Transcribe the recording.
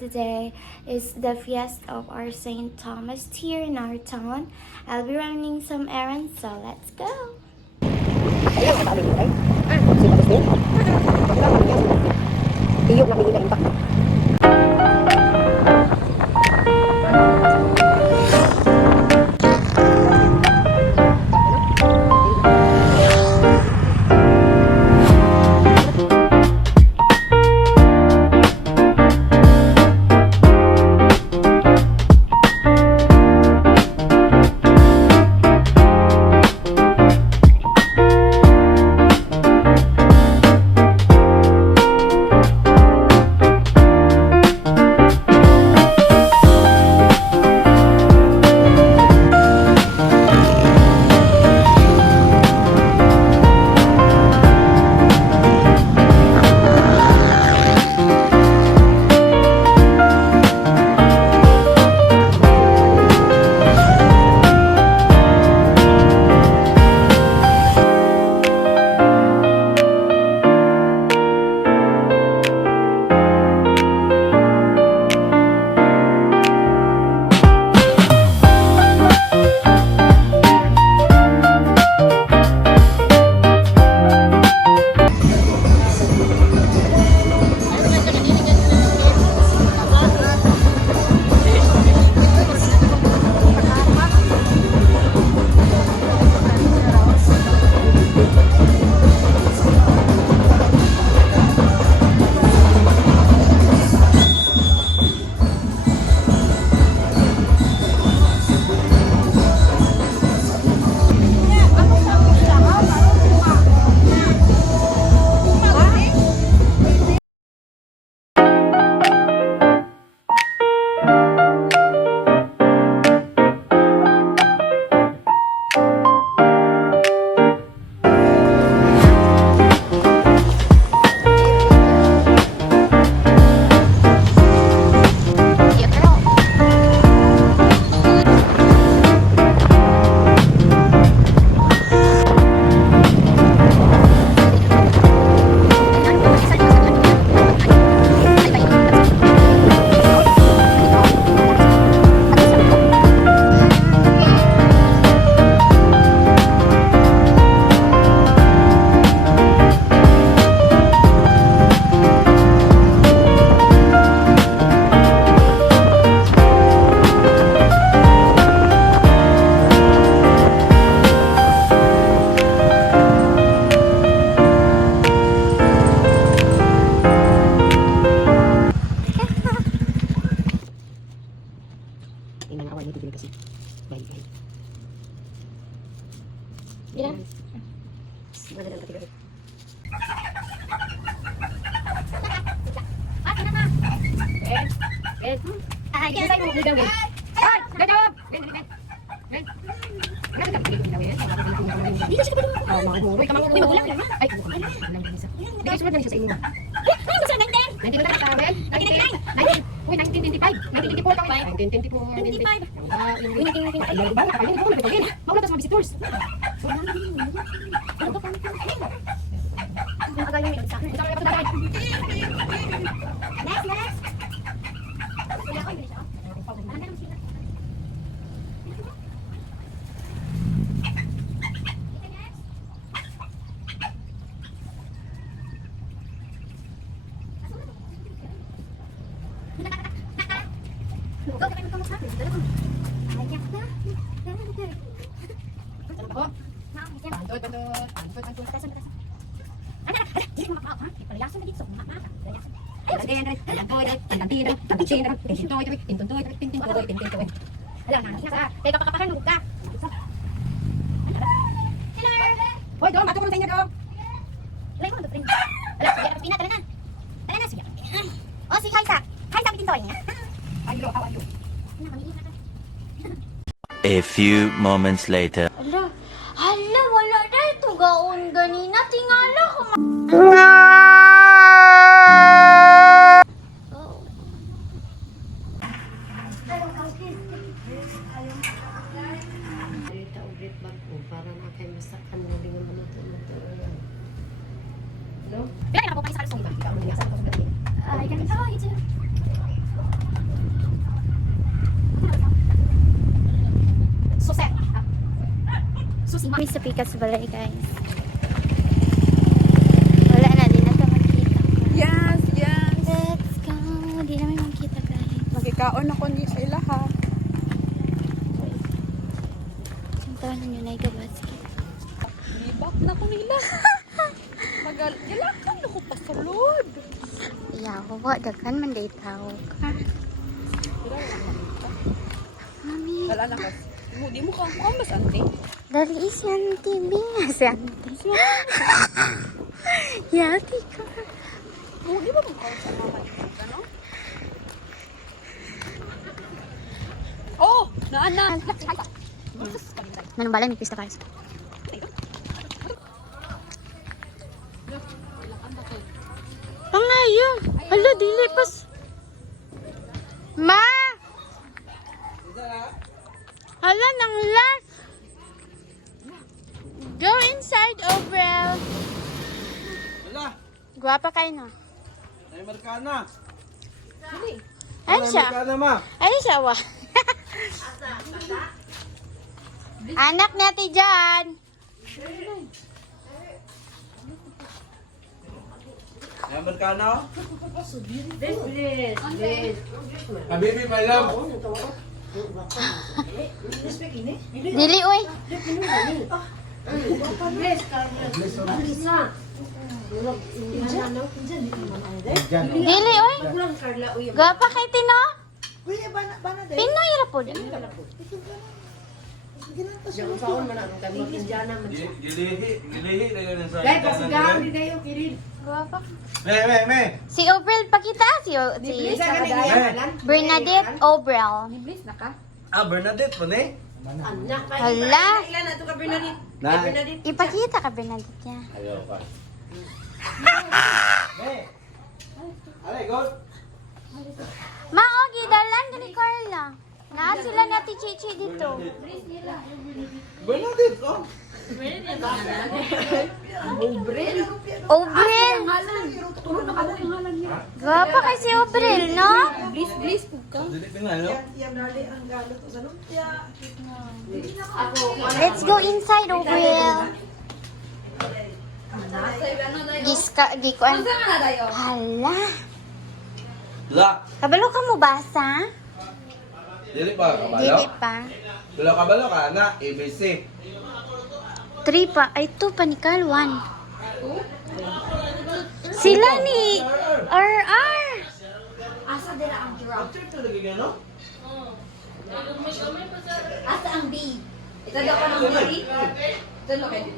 today is the fiesta of our St. Thomas here in our town. I'll be running some errands, so let's go! Hoy, dong, bato ko sa inyo, dong. Lay mo, dupin. Ala, sige, Pina, tara na. Tara na, sige. O, si Kaisa. Kaisa, bitin toy. Ay, lo, how are you? A few moments later. Hala, wala na ito gaon ganina. Tingala ko. Kami sa Pikas Balay, guys. Wala na, di na ito magkita. Yes, yes. Let's go. Di namin magkita, guys. Magkikaon ako ni sa ilaha. Suntahan nyo na yung basket. Libak na ko nila. Galakan ako pa sa load. Yawa, daghan man day tawag. Mami. Wala na kasi. Di mo ka mas ante. Dali si Auntie B. Si Auntie. Yati ka. Di ba mo ka sa mama ano? Oh, naana. Manong balay, may pista kayo. Pangayo. Hala, dili pas. Ma! Hala, nang last. Go inside, Obrel. Wala. Guwapa kayo na. Ay, Marikana. Ayun siya. Marikana, ma. Ayun siya, wa. Anak natin dyan. Ay, Marikana. Habibi, my love. Dili, uy. Dili, uy. Guwapa kay Tino. Pinoy ra po. Gilihi na ganun sa Guwapa. Me. Si Obrel pakita. Si Bernadette Obrel. Ah, Bernadette mo, ne? Hala. Na. Ipakita ka, Bernadette niya. Ayaw pa. Me. Alay, go. Maogi, dalan ka ni Carla. Naa sila nati Chichi dito. Bernadette, oh. Obrel. Gwapa kay si Obrel, no? Please, ka. Dili pinalo. Let's go inside, Obrel. Gikuan. Hala. La. Kabalo ka mo basa? Dili pa, kabalo. Dili pa. Dilo kabalo ka na, ABC. 3 pa. Ay, 2 panikal. 1. Sila ni RR. Trip talaga gano? Asa ang B? Ito daw ka ng B? Ito daw kayo.